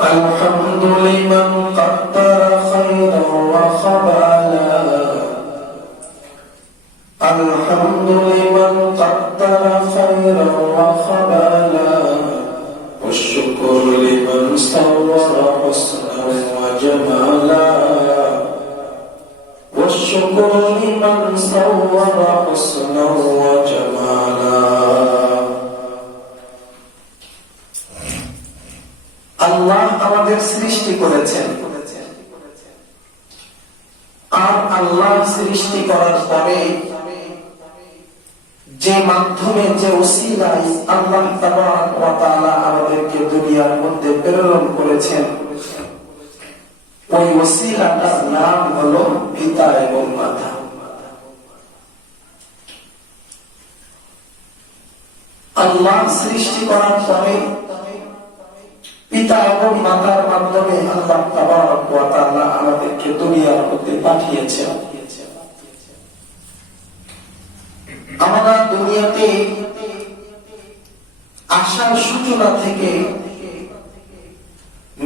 الحمد لمن قدر خيرا وخبالا الحمد لمن قدر خيرا وخبالا والشكر لمن صور حسنا وجمالا والشكر لمن صور حسنا وجمالا আল্লাহ আমাদের সৃষ্টি করেছেন, আর আল্লাহ সৃষ্টি করার পরে যে মাধ্যমে যে ওসিলায় আল্লাহ তাবারক ওয়া তাআলা আমাদেরকে দুনিয়ার মধ্যে প্রেরণ করেছেন, ওই ওসিলাটার নাম হলো পিতা এবং মাতা। আল্লাহ সৃষ্টি করার পরে পিতা এবং মাতার মাধ্যমে আল্লাহ তাবারক ওয়া তাআলা আমাদেরকে দুনিয়ার মধ্যে পাঠিয়েছেন। আমরা দুনিয়াতে আসার সূচনা থেকে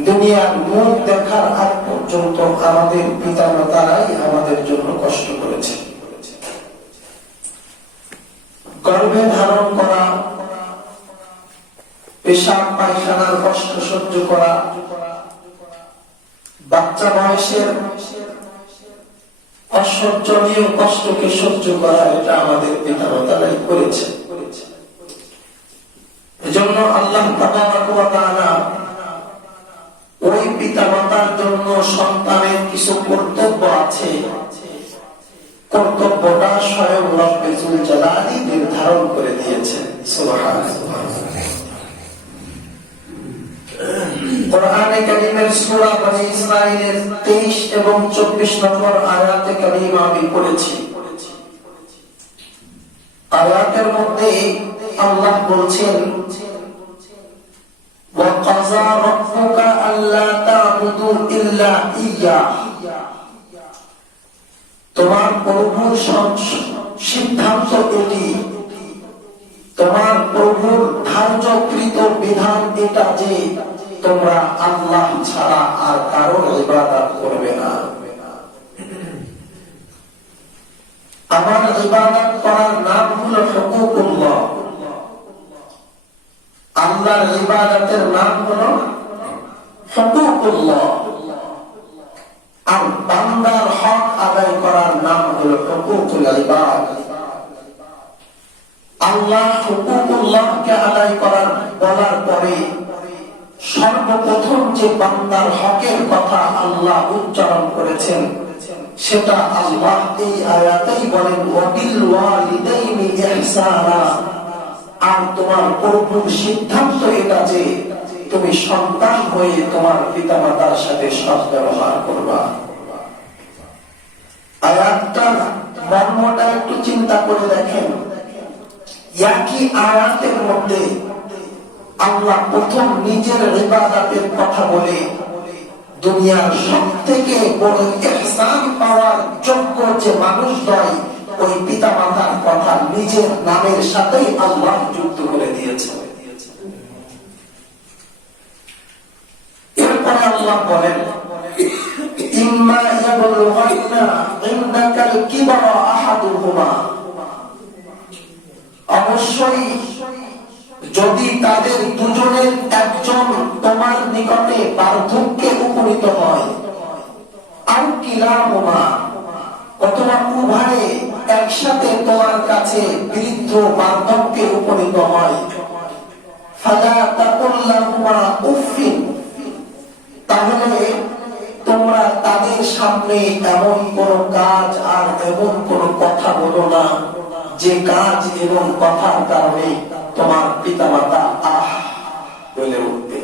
দুনিয়ার মুখ দেখার আগ পর্যন্ত আমাদের পিতা মাতারাই আমাদের জন্য কষ্ট করেছে। গর্ভে ধারণ করা, পেশাব পায়খানার কষ্ট সহ্য করা, বাচ্চা বয়সের অসহ্যনীয় কষ্টকে সহ্য করা, এটা আমাদের পিতা মাতারাই করেছে। এজন্য আল্লাহ তাবারক ওয়া তাআলা ওই পিতা মাতার জন্য সন্তানের কিছু কর্তব্য আছে, কর্তব্যটা স্বয়ং রব্বে যুল জালালি নির্ধারণ করে দিয়েছেন। সুবহানাল্লাহ। কোরআনে কারীমের সূরা বনী ইসরাঈলের 23 এবং 24 নম্বর আয়াতে কারীমা আমি পড়েছি। আয়াতের মধ্যে আল্লাহ বলছেন, ওয়া কাযা রাব্বুকা আল্লা তা'বুদু ইল্লা ইয়্যাহ, তোমার প্রভুর সিদ্ধান্ত এটি, তোমার প্রভুর ধার্যকৃত বিধান এটা যে তোমরা আল্লাহ ছাড়া আর কারোর ইবাদত করবে না। আমার ইবাদত করার নাম হলো হুকুকুল্লাহ, আল্লাহর ইবাদতের নাম হলো হুকুকুল্লাহ, আর বান্দার হক আদায় করার নাম হলো হুকুকুল ইবাদ। আল্লাহ হুকুকুল্লাহকে আদায় করার বলার পরে সর্বপ্রথম যে বান্দার হকের কথা আল্লাহ উচ্চারণ করেছেন, সেটা আল্লাহ এই আয়াতেই বলেন, ওয়া বিল ওয়ালিদাইনি ইহসানা, আর তোমার প্রভুর সিদ্ধান্ত এটা যে তুমি সন্তান হয়ে তোমার পিতামাতার সাথে সদ্ব্যবহার করবা। আয়াতটার মর্মটা একটু চিন্তা করে দেখেন। একই আয়াতের মধ্যে আল্লাহ প্রথম নিজের ইবাদতের কথা বলে দুনিয়ার সবথেকে বড় ইহসান পাওয়ার যোগ্য যে মানুষদ্বয়, ওই পিতা মাতার কথা নিজের নামের সাথেই আল্লাহ যুক্ত করে দিয়েছে। এরপরে আল্লাহ বলেন, ইম্মা ইয়াবলুগান্না ইনদাকাল কিবরা আহাদুহুমা, অবশ্যই যদি তাদের দুজনের একজন তোমার নিকটে বার্ধক্যে উপনীত হয়, আও কিলাহুমা, অথবা উভয়ে একসাথে তোমার কাছে বৃদ্ধ বার্ধক্যে উপনীত হয়, ফালা তাকুল লাহুমা উফিন, তাহলে তোমরা তাদের সামনে এমন কোন কাজ আর এমন কোন কথা বলো না যে কাজ এবং কথার কারণে তোমার পিতামাতা আহ বলে উঠবে।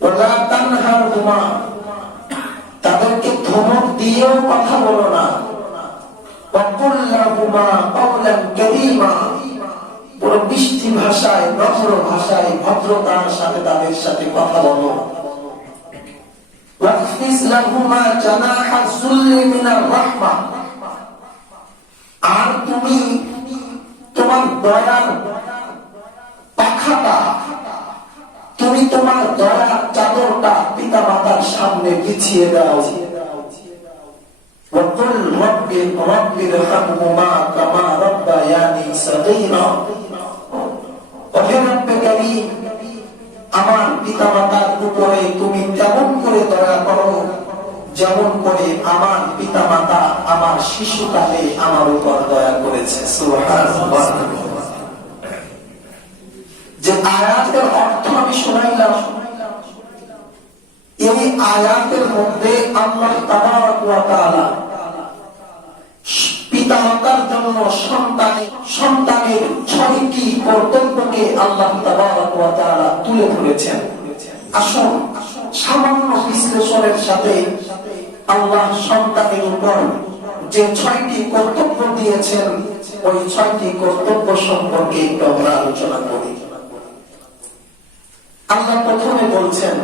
ওয়ালা তানহারহুমা, তাদেরকে ধমক দিয়েও কথা বলো না। ওয়া কুল লাহুমা কাওলান কারীমা, পুরো মিষ্টি ভাষায়, নম্র ভাষায়, ভদ্রতার সাথে তাদের সাথে কথা বলো। ওয়াখফিজ লাহুমা জানাহা যুল্লি মিনার রাহমা, আর তুমি তোমার দয়ার পাখাটা তুমি তোমার দয়ার পর্দাটা পিতা মাতার সামনে বিছিয়ে দাও। وقل رب ارحمهما كما ربياني صغيرا। ওহে রব্বে কারীম, আমার পিতা মাতার উপরে তুমি তেমন করে দয়া করো যেমন করে আমার পিতা মাতা আমার শিশুকালে আমার উপর দয়া করেছে। সুবহানাল্লাহ। যে আয়াতের অর্থ আমি শোনাইলাম, এই আয়াতের মধ্যে আল্লাহ তাবারক ওয়া তাআলা পিতামাতার জন্য সন্তানের 6টি কর্তব্যকে আল্লাহ তাবারক ওয়া তাআলা তুলে ধরেছেন। আসুন সামান্য বিশ্লেষণের সাথে আল্লাহ সন্তানের উপর যে 6টি কর্তব্য দিয়েছেন ওই 6টি কর্তব্য সম্পর্কে একটু আমরা আলোচনা করি। আল্লাহ প্রথমে বলছেন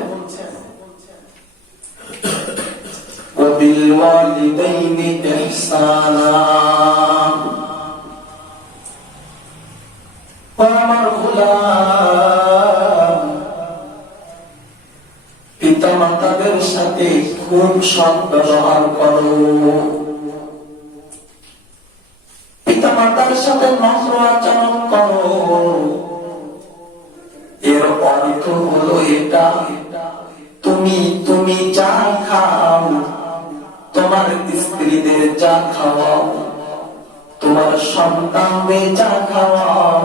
وبالوالدين إحسانا। আমার গোলাম, পিতা মাতাদের সাথে খুব সৎ ব্যবহার করো, পিতা মাতার সাথে নম্র আচরণ করো। এর অর্থ হলো এটা, তুমি যা খাও, তোমার স্ত্রীদের যা খাওয়াও, তোমার সন্তানদের যা খাওয়াও,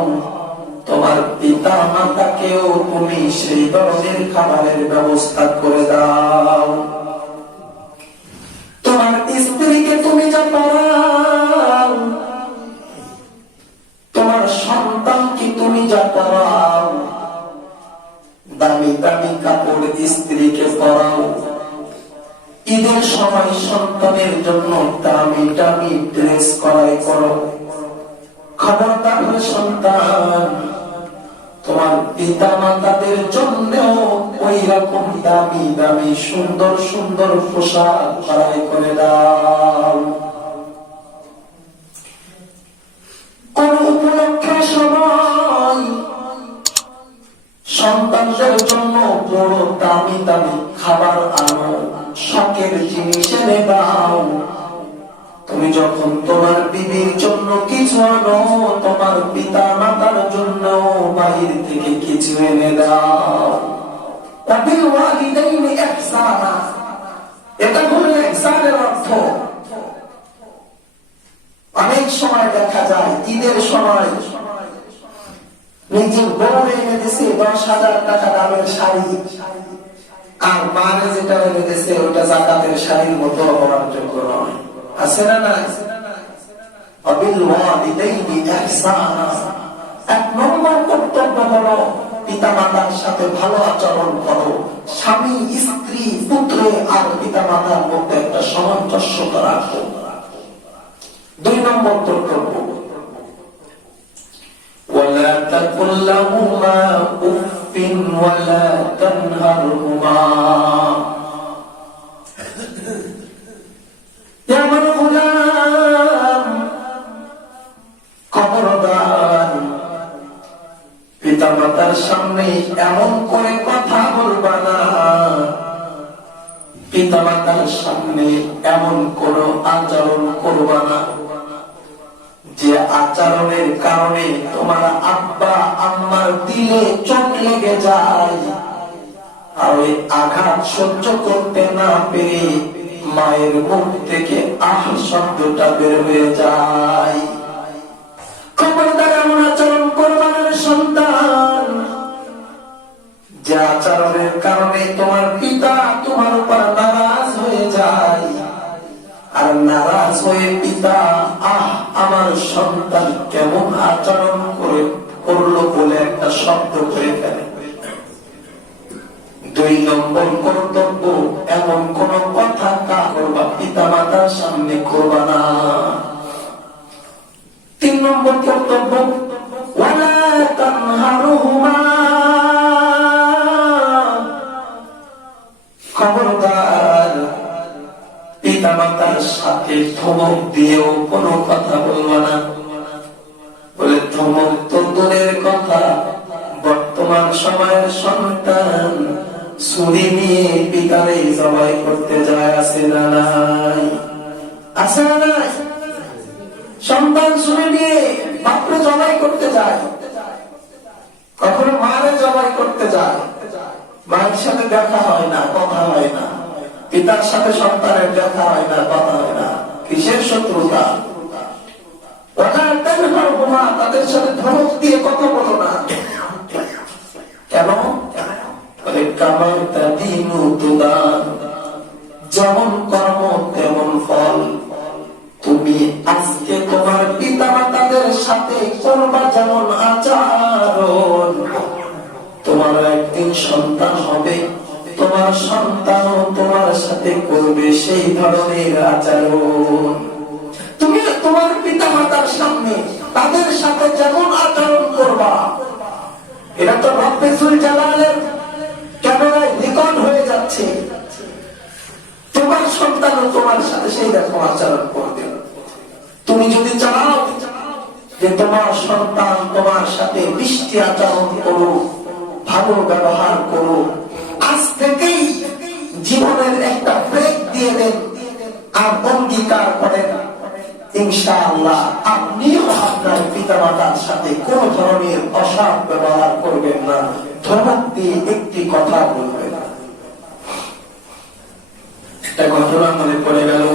তোমার পিতা মাতাকেও তুমি সেই ধরনের খাবারের ব্যবস্থা করে দাও। তোমার স্ত্রীকে তুমি যা পড়াও, তোমার সন্তানকে তুমি যা পড়াও, দামি দামি কাপড় স্ত্রীকে পরাও, ঈদের সময় সন্তানের জন্য দামি দামি ড্রেস ক্রয় করো। খবরদার সন্তান, তোমার পিতা মাতাদের জন্য ওই রকম দামি দামি সুন্দর সুন্দর পোশাক ক্রয় করে দাও। কোন উপলক্ষের সময় সন্তানদের জন্য বড় দামি দামি খাবার আনো, শখের জিনিস এনে দাও। তুমি যখন তোমার বিবির জন্য কিছু আনো, তোমার পিতা মাতার জন্য বাইরে থেকে কিছু এনে দাও। وبالوالدين إحسانا, এটা হলো ইহসানের অর্থ। অনেক সময় দেখা যায় ঈদের সময় নিজের বউ এনে দিছে 10,000 টাকা দামের শাড়ি, আর মারে যেটা এনে দিছে ওটা যাকাতের শাড়ির মতো হওয়ার যোগ্য নয়। আছে না না? وبالوالدين إحسانا, এক নম্বর কর্তব্য হলো পিতা মাতার সাথে ভালো আচরণ করো। স্বামী স্ত্রী পুত্র আর পিতা মাতার মধ্যে একটা সামঞ্জস্যতা রাখো। 2 নম্বর কর্তব্য, ولا تقل لهما أف ولا تنهرهما। يا من غلام, খবরদার পিতা মাতার সামনে এমন করে কথা বলবা না, পিতা মাতার সামনে এমন কোন আচরণ করবা না যে আচরণের কারণে তোমার আব্বা আম্মার দিলে চোট লেগে যায়, আর ওই আঘাত সহ্য করতে না পেরে মায়ের মুখ থেকে আহ শব্দটা বের হয়ে যায়। খবরদার এমন আচরণ করবা না সন্তান, যে আচরণের কারণে তোমার পিতা তোমার উপর নারাজ হয়ে যায়, আর নারাজ হয়ে পিতা আমার সন্তান কেমন আচরণ করলো বলে একটা শব্দ করে ফেলে। 2 নম্বর কর্তব্য, এমন কোন কথা করবা পিতা মাতার সামনে করবা না। 3 নম্বর কর্তব্য, ওয়ালা তানহারুহুমা, খবরদার পিতা মাতার সাথে ধমক দিয়েও কোনো কথা বলবা না। বলে ধমক তো দূরের কথা, বর্তমান সময়ের সন্তান ছুরি নিয়ে পিতারে জবাই করতে যায়, আছে না নাই? আছে না নাই? সন্তান ছুরি নিয়ে বাপরে জবাই করতে যায়, কখনো মারে জবাই করতে যায়। মায়ের সাথে দেখা হয় না, কথা হয় না, পিতার সাথে সন্তানের দেখা হয় না, কথা হয় না। কিসের শত্রুতা? তাদের সাথে ধমক দিয়ে কথা বলো না। কেন? যেমন কর্ম তেমন ফল। তুমি আজকে তোমার পিতা মাতাদের সাথে করবা যেমন আচরণ, তোমার একদিন সন্তান হবে, তোমার সন্তানও তোমার সাথে করবে সেই ধরনের আচরণ। তুমি তোমার পিতা মাতার সামনে তাদের সাথে যেমন আচরণ করবা, এটা তো রব্বুল জালালের ক্যামেরায় রেকর্ড হয়ে যাচ্ছে। তোমার সন্তানও তোমার সাথে সেই রকম আচরণ করবে। তুমি যদি চাও যে তোমার সন্তান তোমার সাথে মিষ্টি আচরণ করো, ভালো ব্যবহার করো, আজ থেকেই জীবনের একটা ব্রেক দিয়ে দেন আর অঙ্গীকার করেন, ইনশাআল্লাহ আপনিও আপনার পিতা মাতার সাথে কোন ধরনের অসৎ ব্যবহার করবেন না, ধমক দিয়ে একটি কথা বলবেন না। একটা ঘটনা মনে পড়ে গেল।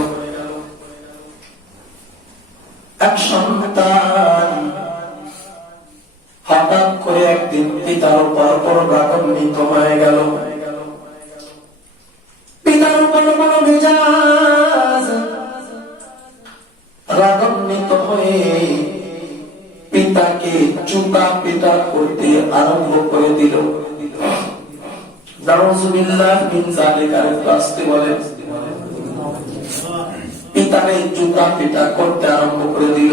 এক সন্তান হঠাৎ করে একদিন পিতার উপর বড় রাগান্বিত হয়ে গেল। পিতার উপর বড় মেজাজ, রাগান্বিত হয়ে পিতাকে চুপা পিটা করতে আরম্ভ করে দিল। নাউযুবিল্লাহ মিন যালিকা, আসতে বলেন। পিতাকে জুতা পিটা করতে আরম্ভ করে দিল।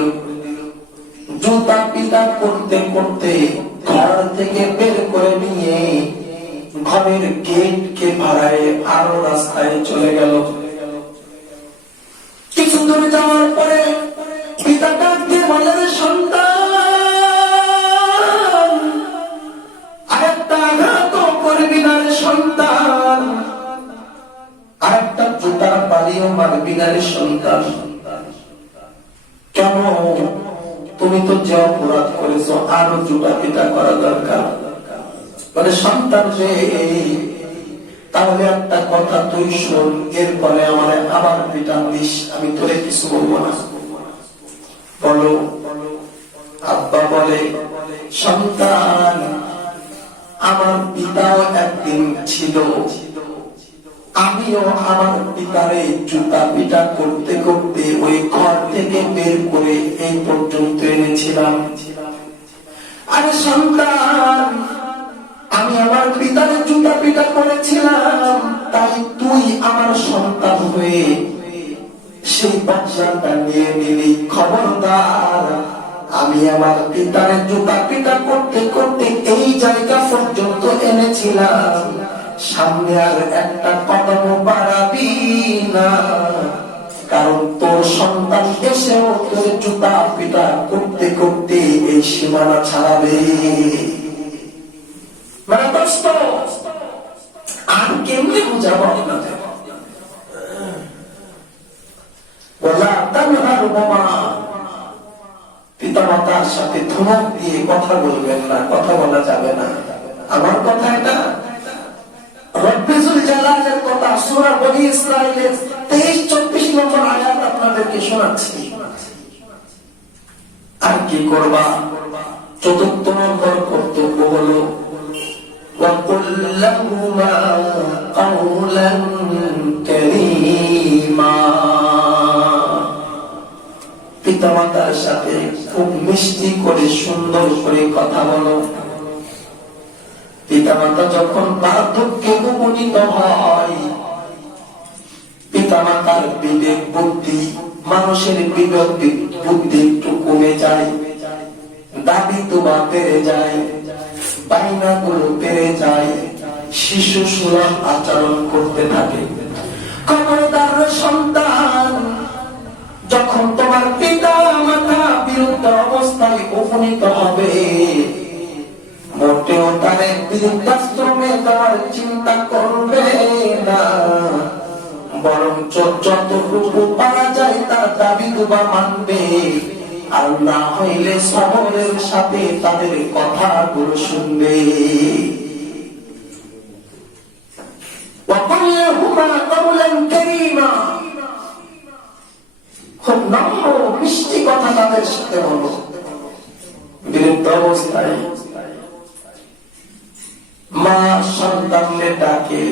জুতা পিটা করতে করতে ঘর থেকে বের করে নিয়ে ঘরের গেটকে ভাড়ায় আরো রাস্তায় চলে গেল। কিছু দূরে যাওয়ার পরে পিতা ডাকতে বলেন, সন্তান, আরেকটা আঘাত করবি না রে সন্তান, আরেকটা জুতার বাড়িও মারবি না রে সন্তান। কেন? তুমি তো যে অপরাধ করেছো আরো জুতা পিটা করা দরকার। বলে, সন্তান রে, তাহলে একটা কথা তুই শোন, এরপরে আমার আবার পিটান দিস, আমি তোরে কিছু বলবো না। বলো। আব্বা বলে, সন্তান, আমার পিতাও একদিন ছিল, আমিও আমার পিতারে জুতা পিটা করতে করতে ওই ঘর থেকে বের করে এই পর্যন্ত এনেছিলাম। আরে সন্তান, আমি আমার পিতারে জুতা পিটা করেছিলাম, তাই তুই আমার সন্তান হয়ে সেই বাচ্চাটা নিয়ে নিলি। খবরদার, আমি আমার পিতারে জুতা পিটা করতে করতে এই জায়গা পর্যন্ত এনেছিলাম, সামনে আর একটা কদম বাড়াবি না, কারণ তোর সন্তান এসেও তোর জুতা পিটা করতে করতে এই সীমানা ছাড়াবে। মানে দোস্ত, আর কেমনি বুঝাবো আপনাদের? পিতা মাতার সাথে ধমক দিয়ে কথা বলবেন না, কথা বলা যাবে না। আমার কথা এটা রব্বুল জালালের কথা, সূরা বনী ইসরাঈলের 23-24 নম্বর আয়াত আপনাদেরকে শোনাচ্ছি। আর কি করবা? চতুর্থ নম্বর কর্তব্য হলো وَقُلْ لَهُمَا قَوْلًا كَرِيمًا। পিতামাতার সাথে খুব মিষ্টি করে সুন্দর করে কথা বলো। পিতামাতা যখন বার্ধক্যে উপনীত হয়, পিতামাতার বিবেক বুদ্ধি, মানুষের বিবেক বুদ্ধি একটু কমে যায়, দাবি তোবা বেড়ে যায়, বাইনাগুলো বেড়ে যায়, শিশু সুলভ আচরণ করতে থাকে। খবরদার সন্তান, যখন তোমার পিতা মাতা বিরুদ্ধ অবস্থায় উপনীত হবে, মোটেও তারে বৃদ্ধাশ্রমে দেওয়ার চিন্তা করবে না, বরঞ্চ যতটুকু পারা যায় তার দাবি দুবা মানবে, আর না হইলে সবরের সাথে তাদের কথাগুলো শুনবে। খুব নম্র মিষ্টি কথা তাদের সাথে বলো। বৃদ্ধ অবস্থায় মা সন্তানকে ডাকে,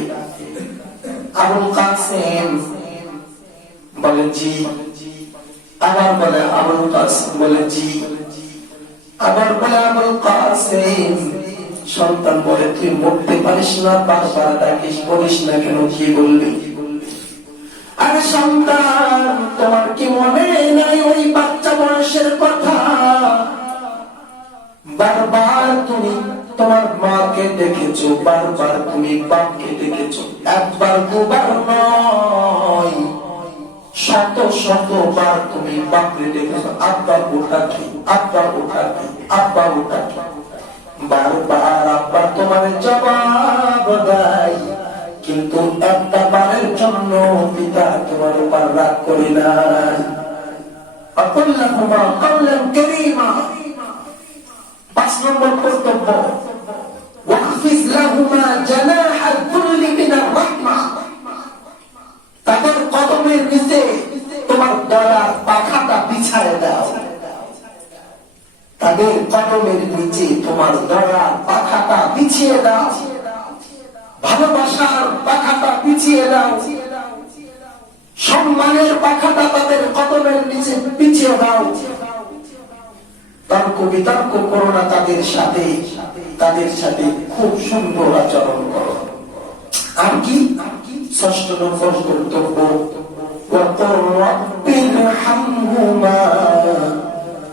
আবুল কাসেম বলে জি, আবার বলে আবুল কাসেম বলে জি, আবার বলে আবুল কাসেম। সন্তান বলে তুই মরতে পারিস না, বারবার ডাকিস, বলিস না কেন, কি বলবি? আরে সন্তান, তোমার কি মনে নাই ওই বাচ্চা বয়সের কথা? বারবার তুমি তোমার মাকে দেখেছো, বারবার তুমি বাপকে দেখেছো, একবার দুবার নয়, শত শতবার তুমি বাপকে দেখেছো। আব্বা ওটা কি, আব্বা ওটা কি, আব্বা ওটা কি, বারবার আব্বা তোমার জবাব দেয়, কিন্তু একটা বারের জন্য পিতা তোমার উপর রাগ করে না। আকুল্লাহুমা কাওলান কারীমা। ৫ নম্বর কর্তব্য, ওয়াহফিজ লাহুমা জানাহা যুল্লি মিনার রাহমা। তাদের কদমের নিচে তোমার দয়ার পাখাটা বিছায় দাও, তাদের কদমের নিচে তোমার দয়ার পাখাটা বিছিয়ে দাও, ভালোবাসার পাখাটা বিছিয়ে দাও, সম্মানের পাখাটা তাদের কদমের নিচে বিছিয়ে দাও। তর্ক বিতর্ক করো না তাদের সাথে, তাদের সাথে খুব সুন্দর আচরণ করো। আর কি ৬ষ্ঠ নম্বর কর্তব্য, ওয়াকুর রাব্বিরহামহুমা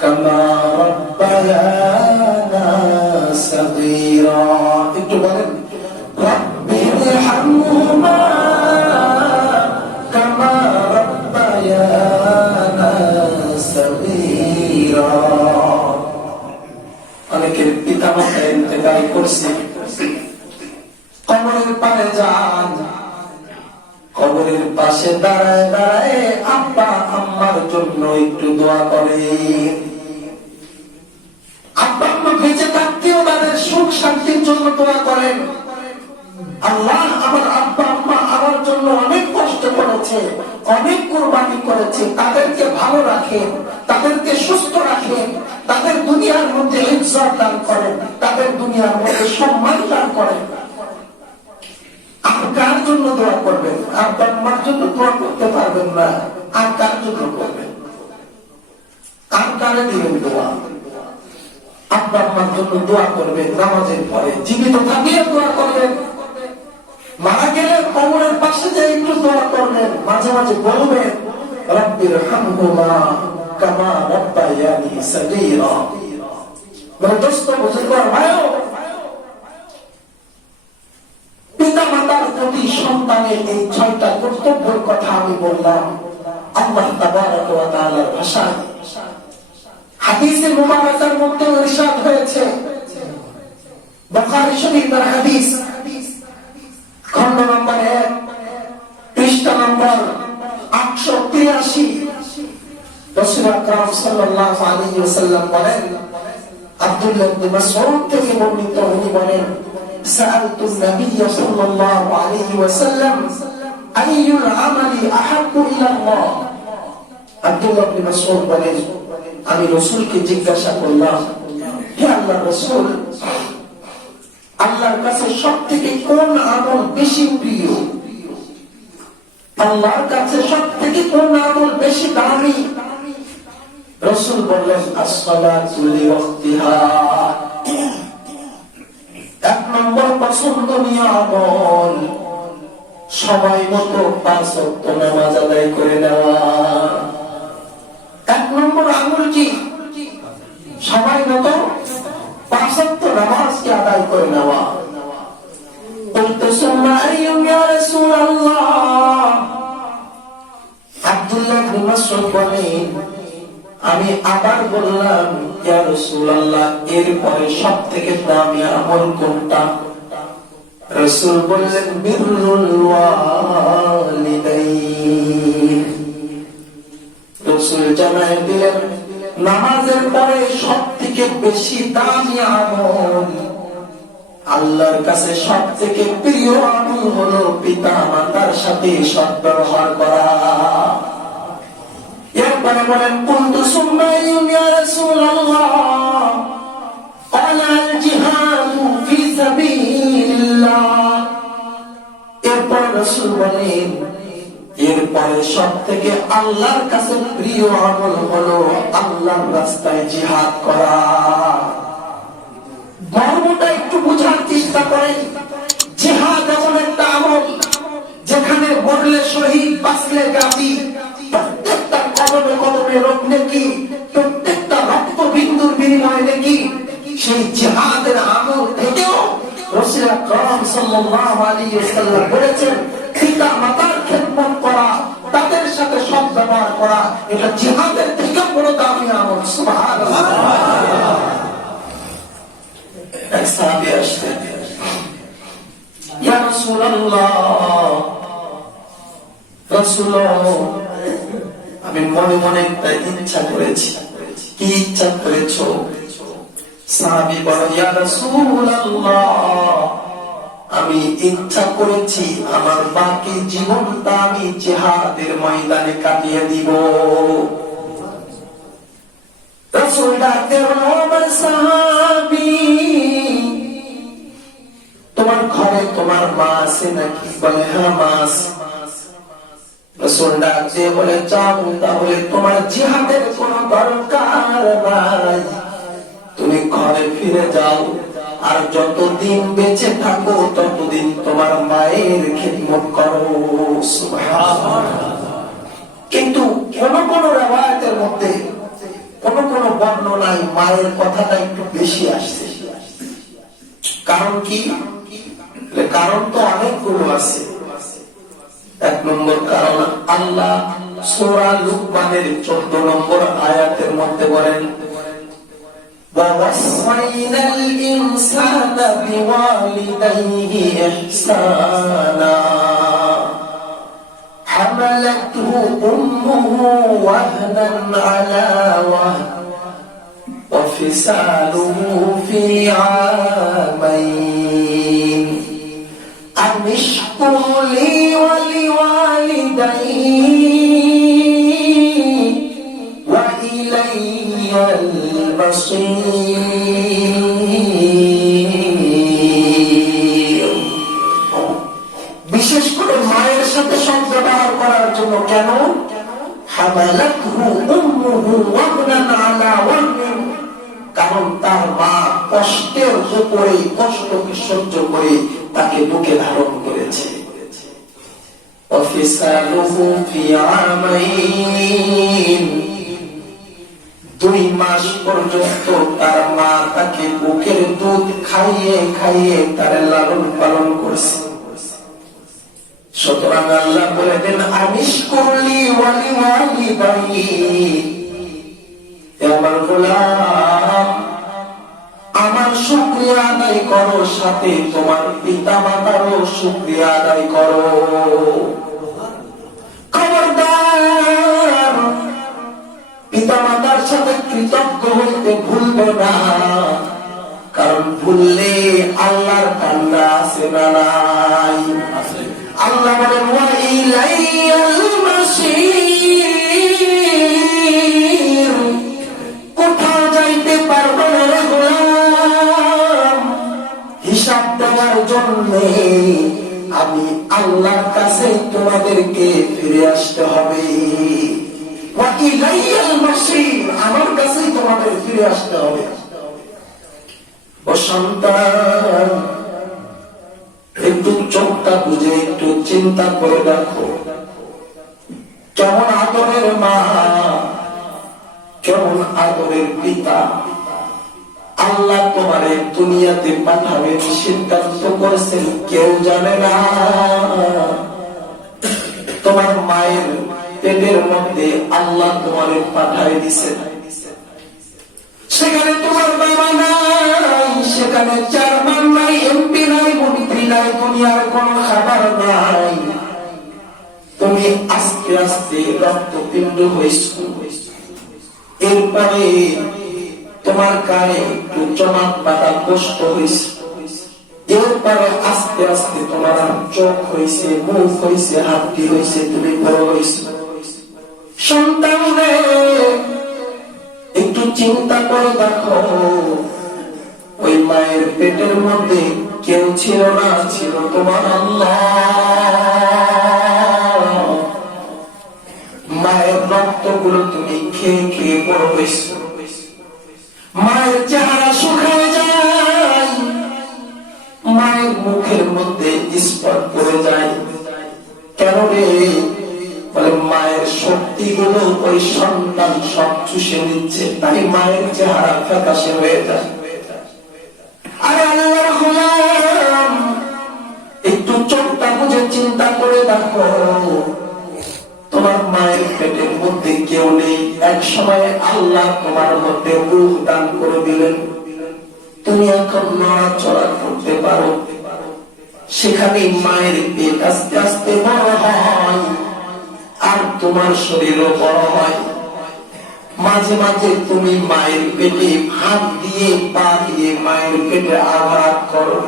কামা রাব্বায়ানা সাগীরা। একটু বলেন, রাব্বিরহামহুমা কামা রাব্বায়ানা সাগীরা। অনেকের পিতা মাতা ইন্তেকাল করছে, কবরের পারে যান, কবরের পাশে দাঁড়ায় দাঁড়ায় আব্বা আম্মার জন্য একটু দোয়া করে। আব্বা আম্মা বেঁচে থাকতেও তাদের সুখ শান্তির জন্য দোয়া করেন। আল্লাহ, আমার আব্বা আম্মা আমার জন্য অনেক কষ্ট করেছে, অনেক কুরবানি করেছে, তাদেরকে ভালো রাখেন, তাদেরকে সুস্থ রাখেন, তাদের দুনিয়ার মধ্যে ইজ্জত দান করেন, তাদের দুনিয়ার মধ্যে সম্মান দান করেন। আর কার জন্য দোয়া করবেন? আব্বা আম্মার জন্য দোয়া করতে পারবেন না, আর কার জন্য করবেন? আর কারে দিবেন দোয়া? আব্বা আম্মার জন্য দোয়া করবেন নামাজের পরে, জীবিত থাকিয়ে দোয়া করবেন, মারা গেলে কবরের পাশে যে একটু দোয়া করবেন, মাঝে মাঝে বলবেন রাব্বিরহামহুমা কামা রাব্বায়ানি সাগীরা। মানে দোস্ত বুজুর্গরা, ভাইও, পিতা মাতার প্রতি সন্তানের এই ৬টা কর্তব্যের কথা আমি বললাম আল্লাহ তাবারক ওয়া তাআলার ভাষায়। হাদিসে মুবারাকার মধ্যে ইরশাদ হয়েছে, বুখারী শরীফের হাদিস, খণ্ড নম্বর ১, পৃষ্ঠা নম্বর ৮৮৩। রাসূল আকরাম সাল্লাল্লাহু আলাইহি ওয়াসাল্লাম বলেন, আব্দুল্লাহ ইবনে মাসউদ থেকে বর্ণিত, উনি বলেন, সাআলতু নবিয়্য সাল্লাল্লাহু আলাইহি ওয়াসাল্লাম আইয়ুল আমালি আহাব্বু ইলাল্লাহ। আব্দুল্লাহ ইবনে মাসউদ বলেন, আমি রাসূলকে জিজ্ঞাসা করলাম, হে আল্লাহর রাসূল, আল্লাহর কাছে সবথেকে কোন আমল বেশি প্রিয়? আল্লাহর কাছে সবথেকে কোন আমল বেশি দামি? রাসূল বললেন, as-salatu li waqtiha। ১ নম্বর পছন্দনীয় আমল সময় মতো ৫ ওয়াক্ত নামাজ আদায় করে নেওয়া। ১ নম্বর আমল কি? সময় মতো ৫ ওয়াক্ত নামাজকে আদায় করে নেওয়া। আব্দুল্লাহ ইবনে মাসউদ বলেন, আমি আবার বললাম, ইয়া রাসূলুল্লাহ, এরপরে সবথেকে দামি আমল কোনটা? রাসূল বললেন বিররুল ওয়ালিদাইন। রাসূল জানায় দিলেন নামাজের পরে সবথেকে বেশি দামি আমল, আল্লাহর কাছে সবথেকে প্রিয় আমল হলো পিতা মাতার সাথে সদ্ব্যবহার করা। এরপরে বলেন কুনতু সুম্মা ইয়া রাসূলুল্লাহ ক্বালা আল জিহাদু ফি সাবিলিল্লাহ। এরপর রাসূল বলেন এরপরে সবথেকে আল্লাহর কাছে প্রিয় আমল হলো আল্লাহর রাস্তায় জিহাদ করা। ধর্মটা একটু বোঝার চেষ্টা করেন। জিহাদ এমন একটা আমল যেখানে মরলে শহীদ, বাঁচলে গাজী, প্রত্যেকটা কদমে কদমে রোগ নেকি, প্রত্যেকটা রক্ত বিন্দুর বিনিময়ে নেকি। সেই জিহাদের আমল থেকেও রাসূল আকরাম সাল্লাল্লাহু আলাইহি ওয়াসাল্লাম বলেছেন পিতা মাতার খেদমত করা, তাদের সাথে সদ্ব্যবহার করা, এটা জিহাদের থেকে বড় দামি আমল। সুবহানাল্লাহ। এক সাহাবী আসলেন, ইয়া রাসূলুল্লাহ, রাসূলুল্লাহ, আমি মনে মনে একটা ইচ্ছা করেছি। কি ইচ্ছা করেছো? সাহাবী বলে, ইয়া রাসূলুল্লাহ, আমি ইচ্ছা করেছি আমার বাকি জীবনটা আমি জিহাদের ময়দানে কাটিয়ে দিব। রাসূল ডাকতে বললেন, ও আমার সাহাবী, তোমার ঘরে তোমার মা আছে নাকি? বলে, হ্যাঁ মা আছে। রাসূল ডাকতে বলে, যাও তাহলে তোমার জিহাদের কোনো দরকার নাই, তুমি ঘরে ফিরে যাও, আর যতদিন বেঁচে থাকো ততদিন তোমার মায়ের খিদমত করো। সুবহানাল্লাহ। কিন্তু কোন কোন riwayat-এর মধ্যে কোন কোন বর্ণনায় মায়ের কথাটা একটু বেশি আসছে। কারণ কি? কারণ তো অনেকগুলো আছে। এক নম্বর কারণ, আল্লাহ সূরা লুকমানের 14 নম্বর আয়াতের মধ্যে বলেন, وَوَصَّيْنَا الْإِنسَانَ بِوَالِدَيْهِ إِحْسَانًا حَمَلَتْهُ أُمُّهُ وَهْنًا عَلَى وَهْنٍ وَفِصَالُهُ فِي عَامَيْنِ أَنِ اشْكُرْ لِي وَلِوَالِدَيْكَ وَإِلَيَّ الْمَصِيرُ। বিশেষ করে মায়ের সাথে সদ্ব্যবহার করার জন্য। কেন? হামালাতহু উম্মুহু ওয়াহনান আলা ওয়াহনিন, কারণ তার মা কষ্টের উপরে কষ্টকে সহ্য করে তাকে বুকে ধারণ করেছে। ওয়াফিসালুহু ফি আমাইন, 2 মাস পর্যন্ত তার মা তাকে বুকের দুধ খাইয়ে খাইয়ে তার লালন পালন করেছে। সুতরাং আল্লাহ বলে দেন, আনিশকুরলি ওয়ালিওয়ালিদাইক, আমার গোলাম আমার শুকরিয়া আদায় করো, সাথে তোমার পিতা মাতারও শুকরিয়া আদায় করো। খবরদার পিতা মাতার সাথে কৃতজ্ঞ হইতে ভুলবে না, কারণ ভুললে আল্লাহর কান্না আছে না নাই? আল্লাহ বলেন, ওয়া ইলাইয়াল মাসির, কোথাও যাইতে পারবে না রে গোলাম, হিসাব দেওয়ার জন্য আমি আল্লাহর কাছে তোমাদেরকে ফিরে আসতে হবে। ওয়া ইলাইয়াল মাসির, আমার কাছেই তোমাদের ফিরে আসতে হবে। ও সন্তান, একটু চোখটা বুঝে একটু চিন্তা করে দেখো, কেমন আদরের মা, কেমন আদরের পিতা আল্লাহ তোমারে দুনিয়াতে পাঠাবেন সিদ্ধান্ত করেছেন, কেউ জানে না। তোমার মায়ের পেটের মধ্যে আল্লাহ তোমারে পাঠায় দিছেন, সেখানে তোমার বাবা নাই, সেখানে চেয়ারম্যান নাই, এমপি নাই, মন্ত্রী নাই, দুনিয়ার কোনো খাবার নাই, তুমি আস্তে আস্তে রক্তপিণ্ড হয়েছো, এরপরে তোমার গায়ে একটু জমাট বাঁধা কষ্ট হয়েছে, এরপরে আস্তে আস্তে তোমার চোখ হয়েছে, মুখ হয়েছে, হাতটি হয়েছে, তুমি বড় হয়েছে। সন্তান রে, একটু চিন্তা করে দেখো, ওই মায়ের পেটের মধ্যে কেউ ছিল না, ছিল তোমার আল্লাহ। মায়ের রক্তগুলো তুমি খেয়ে খেয়ে বড় হয়েছে, মায়ের চেহারা শুকায় যায়, মায়ের মুখের মধ্যে স্পট পড়ে যায়। কেন রে? বলে মায়ের শক্তিগুলো ওই সন্তান সব চুষে নিচ্ছে, তাই মায়ের চেহারা ফ্যাকাশে হয়ে যায়। আরে আল্লাহর গোলাম, একটু চোখটা বুঝে চিন্তা করে দেখো, তোমার মায়ের পেটের মধ্যে কেউ নেই, এক সময় আল্লাহ তোমার মধ্যে রূহ দান করে দিলেন, তুমি এখন নড়াচড়া করতে পারো। সেখানে মায়ের পেট আস্তে আস্তে বড় হয়, আর তোমার শরীরও বড় হয়। মাঝে মাঝে তুমি মায়ের পেটে হাত দিয়ে পা দিয়ে মায়ের পেটে আঘাত করো,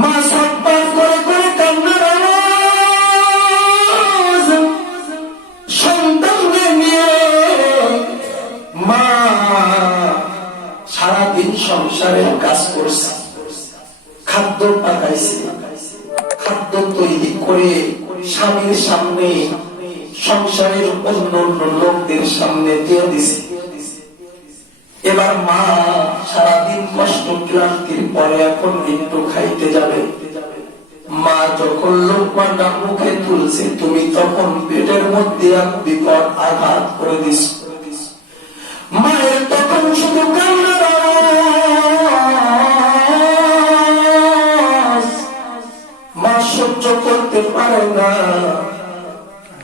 মা সব্বার করে করে কান্নার আওয়াজ, সন্তানকে নিয়ে মা সারাদিন সংসারের কাজ করছে, খাদ্য পাকাইছে, খাদ্য তৈরি করে স্বামীর সামনে, সংসারের অন্য অন্য লোকদের সামনে দিয়ে দিছে। এবার মা সারাদিন কষ্ট ক্লান্তির পরে এখন একটু খাইতে যাবে। মা যখন লোকমানটা মুখে তুলছে, তুমি তখন পেটের মধ্যে এক বিকট আঘাত করে দিস। মায়ের তখন শুধু কান্নার আওয়াজ, মা সহ্য করতে পারে না,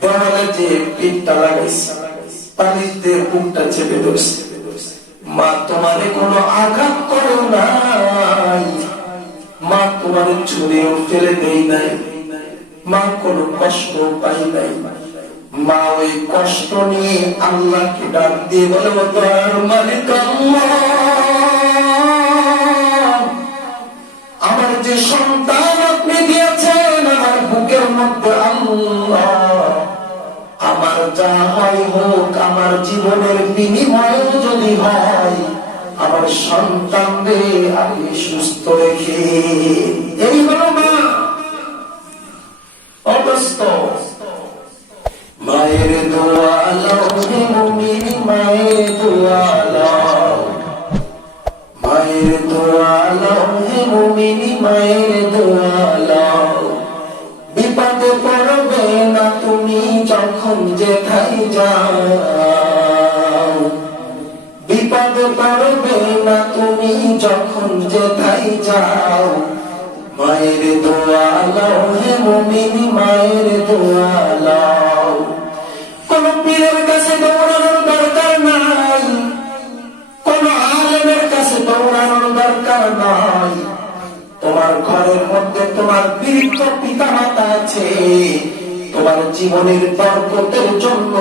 দেওয়ালে যে পিঠটা লাগাইছে, পালিশ দিয়ে বুকটা চেপে ধরছে। মা তোমারে কোনো আঘাত করে নাই, মা তোমার ছুঁড়েও ফেলে দেই নাই, মা কোনো কষ্ট পাই নাই। মা ওই কষ্ট নিয়ে আল্লাহকে ডাক দিয়ে বলে, মালিক আল্লাহ, আমার যে সন্তান আপনি দিয়েছেন আমার বুকের মধ্যে, আল্লাহ আমার যা হয় হোক, আমার জীবনের বিনিময় যদি হয়, আমার সন্তানকে আপনি সুস্থ রেখে। এই হলো মা অবস্থ। মায়ের দোয়া লাও হে মুমিন, মায়ের দোয়া লাও, মায়ের দোয়া লাও হে মুমিন, মায়ের দোয়া লাও। বিপদে পড়বে না তুমি যখন যেথায় যাও, বিপদে পড়বে না তুমি যখন যেথায় যাও। মায়ের দোয়া লাও হে মুমিন, মায়ের দোয়া লাও। কোন পীরের কাছে দৌড়ানোর দরকার নাই, কোন আলেমের কাছে দৌড়ানোর দরকার নাই। তোমার ঘরের মধ্যে তোমার বৃদ্ধ পিতা মাতা আছে, তোমার জীবনের বরকতের জন্য